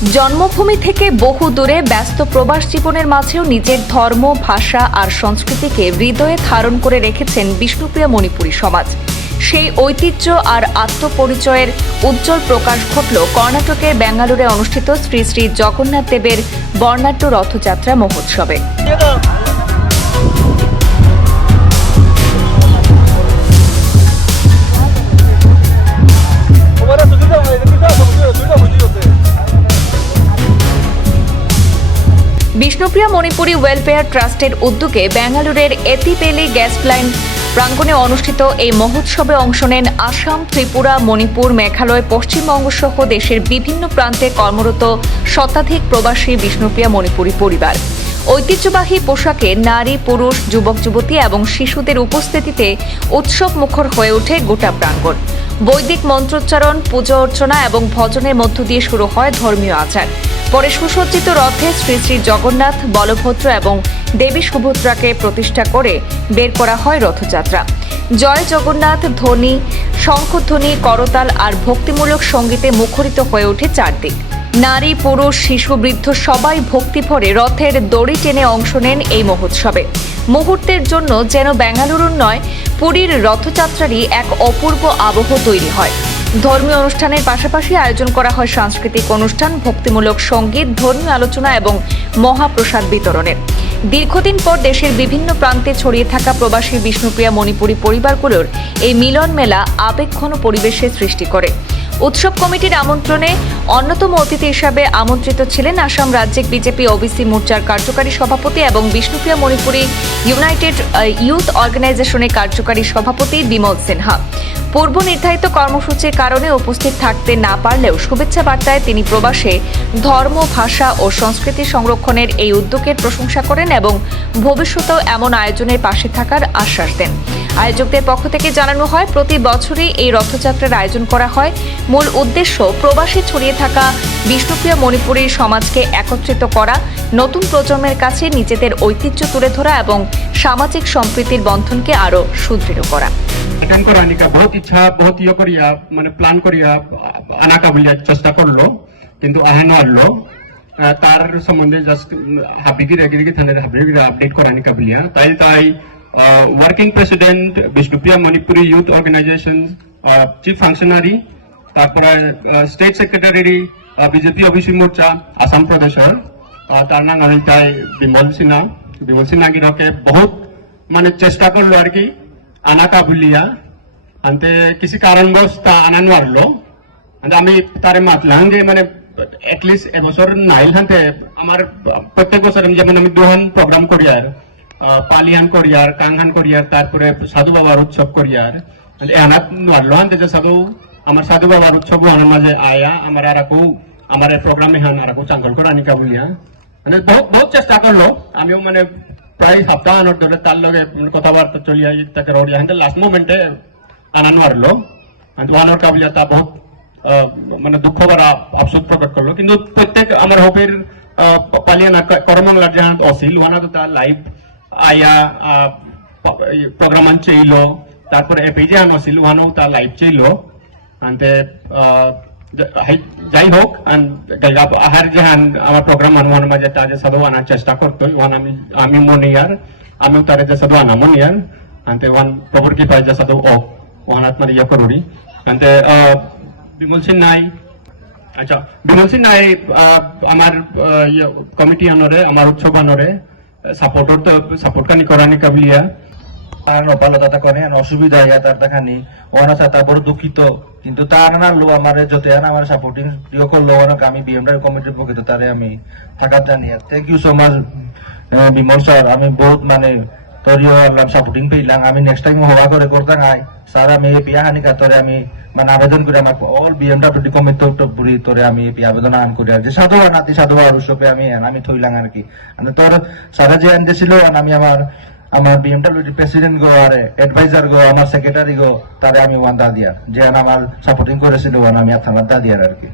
জন্মভূমি থেকে বহু দূরে ব্যস্ত প্রবাস জীবনের মাঝেও নিজের ধর্ম, ভাষা আর সংস্কৃতিকে হৃদয়ে ধারণ করে রেখেছেন বিষ্ণুপ্রিয়া মণিপুরী সমাজ। সেই ঐতিহ্য আর আত্মপরিচয়ের উজ্জ্বল প্রকাশ ঘটল কর্ণাটকের বেঙ্গালুরে অনুষ্ঠিত শ্রী শ্রী জগন্নাথ দেবের বর্ণাঢ্য রথযাত্রা মহোৎসবে। বিষ্ণুপ্রিয়া মণিপুরী ওয়েলফেয়ার ট্রাস্টের উদ্যোগে বেঙ্গালুরের এতিপেলি গ্যাস লাইন প্রাঙ্গণে অনুষ্ঠিত এই মহোৎসবে অংশ নেন আসাম, ত্রিপুরা, মণিপুর, মেঘালয়, পশ্চিমবঙ্গ সহ দেশের বিভিন্ন প্রান্তে কর্মরত শতাধিক প্রবাসী বিষ্ণুপ্রিয়া মণিপুরী পরিবার। ঐতিহ্যবাহী পোশাকে নারী, পুরুষ, যুবক যুবতী এবং শিশুদের উপস্থিতিতে উৎসব মুখর হয়ে ওঠে গোটা প্রাঙ্গণ। বৈদিক মন্ত্রোচ্চারণ, পূজা অর্চনা এবং ভজনের মধ্য দিয়ে শুরু হয় ধর্মীয় আচার। পরে সুসজ্জিত রথে শ্রী শ্রী জগন্নাথ, বলভদ্র এবং দেবী সুভদ্রাকে প্রতিষ্ঠা করে বের করা হয় রথযাত্রা। জয় জগন্নাথ ধ্বনি, শঙ্খধ্বনি, করতাল আর ভক্তিমূলক সঙ্গীতে মুখরিত হয়ে ওঠে চারদিক। নারী, পুরুষ, শিশু, বৃদ্ধ সবাই ভক্তিভরে রথের দড়ি টেনে অংশ নেন এই মহোৎসবে। মুহূর্তের জন্য যেন বেঙ্গালুরুর নয়, পুরীর রথযাত্রারই এক অপূর্ব আবহ তৈরি হয়। ধর্মীয় অনুষ্ঠানের পাশাপাশি আয়োজন করা হয় সাংস্কৃতিক অনুষ্ঠান, ভক্তিমূলক সঙ্গীত, ধর্মীয় আলোচনা এবং মহাপ্রসাদ বিতরণের। দীর্ঘদিন পর দেশের বিভিন্ন প্রান্তে ছড়িয়ে থাকা প্রবাসী বিষ্ণুপ্রিয়া মণিপুরী পরিবারগুলোর এই মিলন মেলা আবেগঘন পরিবেশের সৃষ্টি করে। উৎসব কমিটির আমন্ত্রণে অন্যতম অতিথি হিসাবে আমন্ত্রিত ছিলেন আসাম রাজ্যিক বিজেপি ওবিসি মোর্চার কার্যকারী সভাপতি এবং বিষ্ণুপ্রিয়া মণিপুরী ইউনাইটেড ইউথ অর্গানাইজেশনের কার্যকারী সভাপতি বিমল সিনহা। পূর্ব নির্ধারিত কর্মসূচির কারণে উপস্থিত থাকতে না পারলেও শুভেচ্ছা বার্তায় তিনি প্রবাসে ধর্ম, ভাষা ও সংস্কৃতি সংরক্ষণের এই উদ্যোগের প্রশংসা করেন এবং ভবিষ্যতেও এমন আয়োজনের পাশে থাকার আশ্বাস দেন। আয়োজকদের পক্ষ থেকে জানানো হয়, প্রতি বছরই এই রথযাত্রার আয়োজন করা হয়। মূল উদ্দেশ্য প্রবাসে ছড়িয়ে থাকা বিষ্ণুপ্রিয়া মণিপুরী সমাজকে একত্রিত করা, নতুন প্রজন্মের কাছে নিজেদের ঐতিহ্য তুলে ধরা এবং সামাজিক সম্প্রীতির বন্ধনকে আরো সুদৃঢ় করা। अटेंड कराने का बहुत इच्छा, बहुत ये करिया माने प्लान करिया आना का बोलिया चेष्टा करलो किंतु आहन वालो तार संबंधे जस्ट हाबिगी रेगिगी थाने हाबिगी अपडेट कराने का बोलिया ताई working president Bishnupriya Manipuri youth organization chief functionary तारपरे state secretary BJP OBC Morcha Assam प्रदेशर तार नाम ताई बिमल सिन्हा गिरके बहुत माने चेष्टा करलो आर की आना का बुलिया अंते किसी कारणवश ता आना नारलो अंते आमी तारे मातलां जे माने एटलिस्ट এবছর নাইল হানতে আমার প্রত্যেক বছর যেমন আমি দোহান প্রোগ্রাম করিয়ার, পালিহান করিয়ার, কাংহান করিয়ার, তারপরে সাধু বাবার উৎসব করিয়ার अंते आना नारलो अंते যে সাধু আমার সাধু বাবার উৎসব আনার মাঝে আয়া আমার আরাকো আমার প্রোগ্রামে হান আরাকো চাঙ্গল করানি কা বুলিয়া মানে বহুত চেষ্টা করলো। আমিও মানে প্রায় সপ্তাহ ধরে তার লগে কথাবার্তা চলিয়া তাকে রড়িয়া হেন লাস্ট মোমেন্টে আনা নারলো আনোর কাবলিয়া তা বহুত মানে দুঃখ করা আফসোস প্রকাশ করলো। কিন্তু প্রত্যেক আমার হবির পালিয়ানা করমঙ্গলার যাহান অসিল ওয়ানা তো তার লাইভ আয়া প্রোগ্রাম চেইল, তারপরে এপিজে আন অসিল ওয়ানো তার লাইভ চেইল আনতে যাই হোক আহার যেহান আমার প্রোগ্রাম আনওয়ান মাঝে তাজে সাধু আনার চেষ্টা করতো ওয়ান আমি মনিয়ার আমি তারে যে সাধু আনা মনিয়ার আনতে ওয়ান প্রভুর কি পাই যে সাধু ও ওয়ান আত্মার ইয়া করুরি আনতে বিমল সিং নাই আচ্ছা বিমল সিং নাই আমার কমিটি আনরে আমার উৎসব আনরে সাপোর্ট কানি করানি কাবিলিয়া আর অপালতা করে অসুবিধা ইয়া তার দেখানি ওনা সাথে বড় দুঃখিত কিন্তু তার না লো আমার যতে আমার সাপোর্টিং ইয়ে করলো ওনাকে আমি বিএমডব্লিউ কমিটির পক্ষে তারে আমি থাকার জানি। Thank you so much Bimal sir, আমি বহুত মানে তোরিও আল্লাহ সাপোর্টিং পেলাম। আমি নেক্সট টাইম হওয়া করে করতে খাই স্যার আমি এই পিয়া হানি কাতরে আমি মানে আবেদন করে আমার অল বিএমডব্লিউ কমিটি বুড়ি তোরে আমি এই আবেদন আন করি আর যে সাধু আনাতি সাধু আর উৎসবে আমি থইলাম আর কি তোর সারা যে আনতে ছিল আমি আমার বিএমডব্লিউ প্রেসিডেন্ট গো আর অ্যাডভাইজার গো আমার সেক্রেটারি গো তারে আমি ওয়ান দা দিয়ার যে আমার সাপোর্টিং করেছিল ওয়ান আমি আপনার দা দিয়ার আর কি।